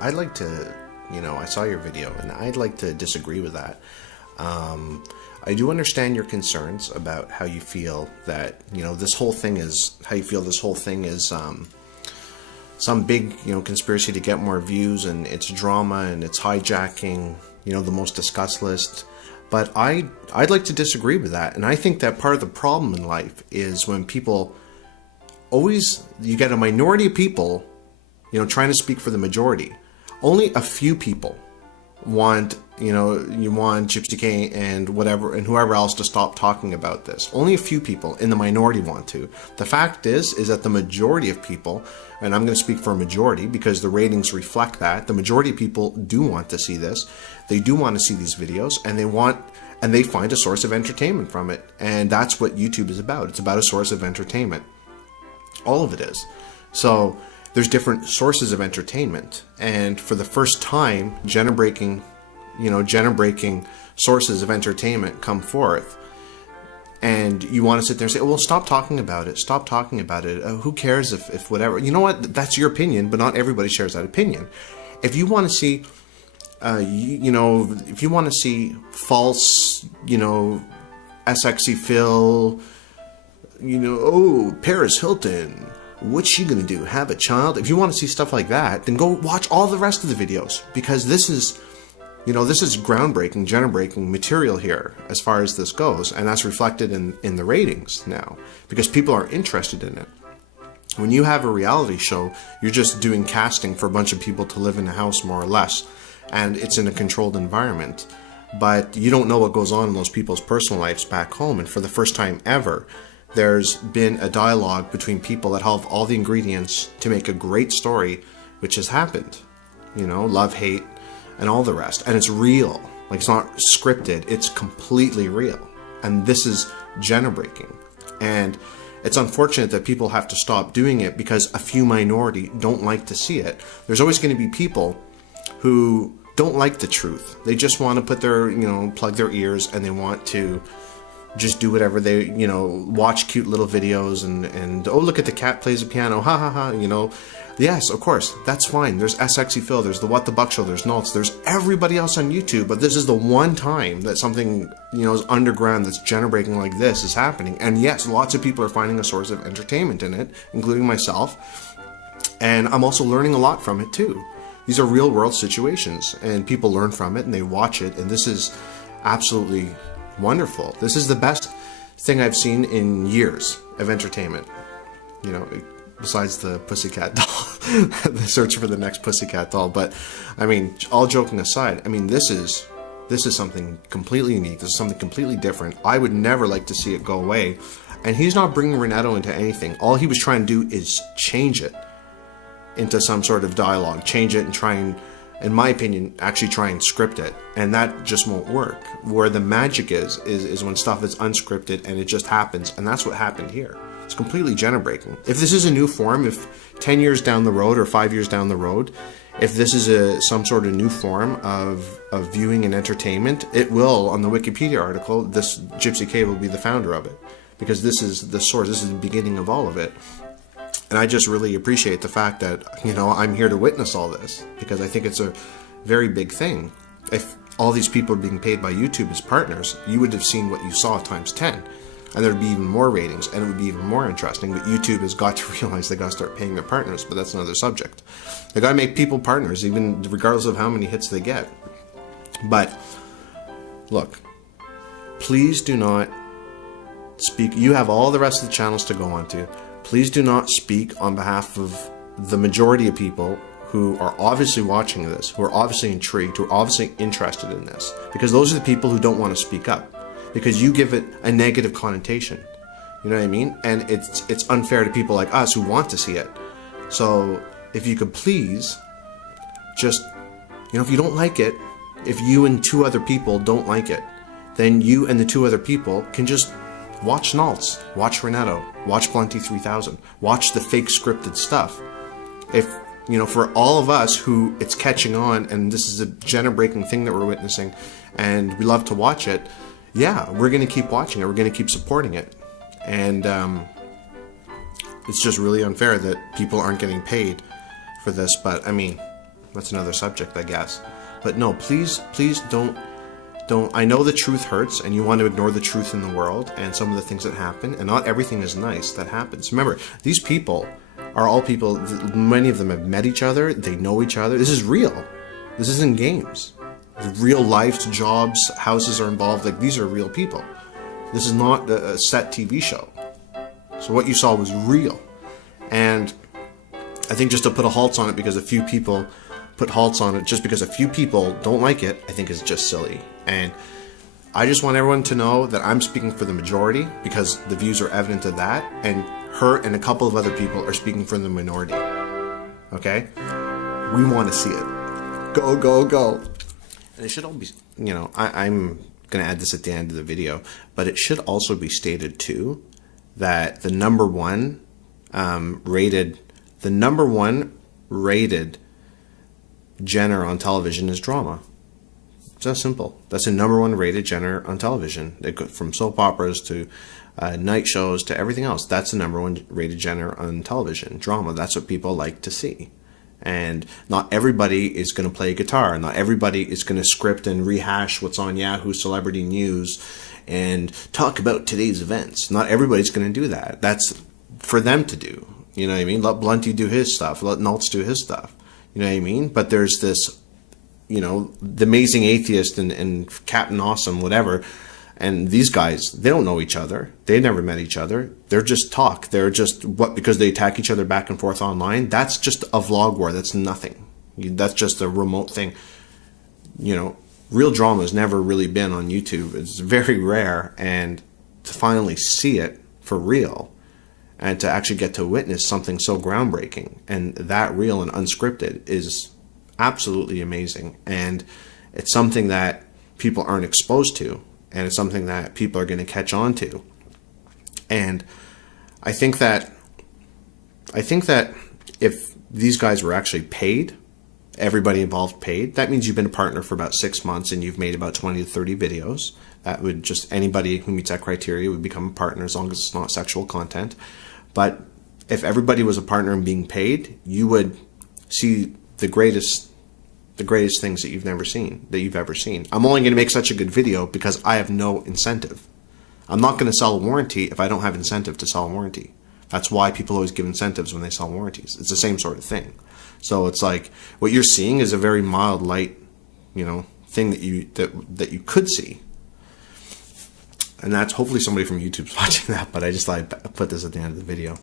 I'd like to, I saw your video, and I'd like to disagree with that. I do understand your concerns about how you feel that, this whole thing is, some big, conspiracy to get more views, and it's drama, and it's hijacking, the most discussed list. But I'd like to disagree with that. And I think that part of the problem in life is when people you get a minority of people, trying to speak for the majority. Only a few people want, you want JipsiK and whatever, and whoever else to stop talking about this. Only a few people in the minority want to. The fact is that the majority of people, and I'm going to speak for a majority because the ratings reflect that, the majority of people do want to see this. They do want to see these videos, and they find a source of entertainment from it. And that's what YouTube is about. It's about a source of entertainment. All of it is. So there's different sources of entertainment, and for the first time, gender-breaking sources of entertainment come forth, and you want to sit there and say, oh, well, stop talking about it. Stop talking about it. Who cares if whatever? You know what? That's your opinion, but not everybody shares that opinion. If you want to see, if you want to see false, sXephil, oh, Paris Hilton, what's she gonna do? Have a child? If you want to see stuff like that, then go watch all the rest of the videos, because this is groundbreaking, gender-breaking material here as far as this goes, and that's reflected in the ratings now, because people are interested in it. When you have a reality show, you're just doing casting for a bunch of people to live in a house, more or less, and it's in a controlled environment, but you don't know what goes on in those people's personal lives back home. And for the first time ever, there's been a dialogue between people that have all the ingredients to make a great story, which has happened. Love, hate, and all the rest. And it's real. Like, it's not scripted. It's completely real. And this is gender-breaking. And it's unfortunate that people have to stop doing it because a few minority don't like to see it. There's always going to be people who don't like the truth. They just want to put their, plug their ears, and they want to just do whatever they, watch cute little videos and oh, look at the cat plays the piano, ha ha ha, Yes, of course, that's fine. There's sXephil, there's the What the Buck Show, there's Nalts, there's everybody else on YouTube, but this is the one time that something, is underground, that's gender-breaking like this is happening. And yes, lots of people are finding a source of entertainment in it, including myself. And I'm also learning a lot from it too. These are real world situations, and people learn from it and they watch it, and this is absolutely wonderful. This is the best thing I've seen in years of entertainment. Besides the Pussycat doll, the search for the next Pussycat doll. But I mean, all joking aside, I mean, this is something completely unique. This is something completely different. I would never like to see it go away. And he's not bringing Renato into anything. All he was trying to do is change it into some sort of dialogue, change it and try and, in my opinion, actually try and script it. And that just won't work. Where the magic is when stuff is unscripted and it just happens. And that's what happened here. It's completely gender-breaking. If this is a new form, if 10 years down the road or 5 years down the road, if this is some sort of new form of viewing and entertainment, it will, on the Wikipedia article, this JipsiK will be the founder of it. Because this is the source, this is the beginning of all of it. And I just really appreciate the fact that, I'm here to witness all this, because I think it's a very big thing. If all these people are being paid by YouTube as partners, you would have seen what you saw times 10. And there'd be even more ratings, and it would be even more interesting. But YouTube has got to realize they got to start paying their partners, but that's another subject. They got to make people partners, even regardless of how many hits they get. But, look, please do not speak. You have all the rest of the channels to go on to. Please do not speak on behalf of the majority of people who are obviously watching this, who are obviously intrigued, who are obviously interested in this. Because those are the people who don't want to speak up. Because you give it a negative connotation. You know what I mean? And it's unfair to people like us who want to see it. So if you could please just, if you don't like it, if you and 2 other people don't like it, then you and the 2 other people can just watch Nalts, watch Renato, watch Plenty 3000, watch the fake scripted stuff. If, for all of us who it's catching on, and this is a gender-breaking thing that we're witnessing, and we love to watch it, yeah, we're going to keep watching it. We're going to keep supporting it. And it's just really unfair that people aren't getting paid for this. But, I mean, That's another subject, I guess. But no, please don't. I know the truth hurts, and you want to ignore the truth in the world and some of the things that happen, and not everything is nice that happens. Remember, these people are all people, many of them have met each other, they know each other. This is real. This isn't games. Real life, jobs, houses are involved. Like, these are real people. This is not a set TV show. So what you saw was real. And I think just to put a halt on it because a few people put halts on it, just because a few people don't like it, I think is just silly. And I just want everyone to know that I'm speaking for the majority, because the views are evident of that, and her and a couple of other people are speaking for the minority. Okay? We want to see it. Go, go, go. And it should all be, you know, I'm going to add this at the end of the video, but it should also be stated too that the number one rated genre on television is drama. It's that simple. That's the number one rated genre on television. They go from soap operas to night shows to everything else. That's the number one rated genre on television. Drama. That's what people like to see. And not everybody is going to play guitar. Not everybody is going to script and rehash what's on Yahoo Celebrity News and talk about today's events. Not everybody's going to do that. That's for them to do. You know what I mean? Let Blunty do his stuff. Let Nalts do his stuff. You know what I mean? But there's this, you know, the Amazing Atheist and Captain Awesome, whatever. And these guys, they don't know each other. They never met each other. They're just talk. They're just, what, because they attack each other back and forth online? That's just a vlog war. That's nothing. That's just a remote thing. You know, real drama has never really been on YouTube. It's very rare. And to finally see it for real, and to actually get to witness something so groundbreaking and that real and unscripted is absolutely amazing. And it's something that people aren't exposed to, and it's something that people are going to catch on to. And I think that if these guys were actually paid, everybody involved paid, that means you've been a partner for about 6 months and you've made about 20 to 30 videos. That would just, anybody who meets that criteria would become a partner as long as it's not sexual content. But if everybody was a partner and being paid, you would see the greatest things that you've ever seen. I'm only going to make such a good video because I have no incentive. I'm not going to sell a warranty if I don't have incentive to sell a warranty. That's why people always give incentives when they sell warranties. It's the same sort of thing. So it's like what you're seeing is a very mild, light, you know, thing that you could see. And that's hopefully somebody from YouTube's watching that, but I just thought I'd put this at the end of the video.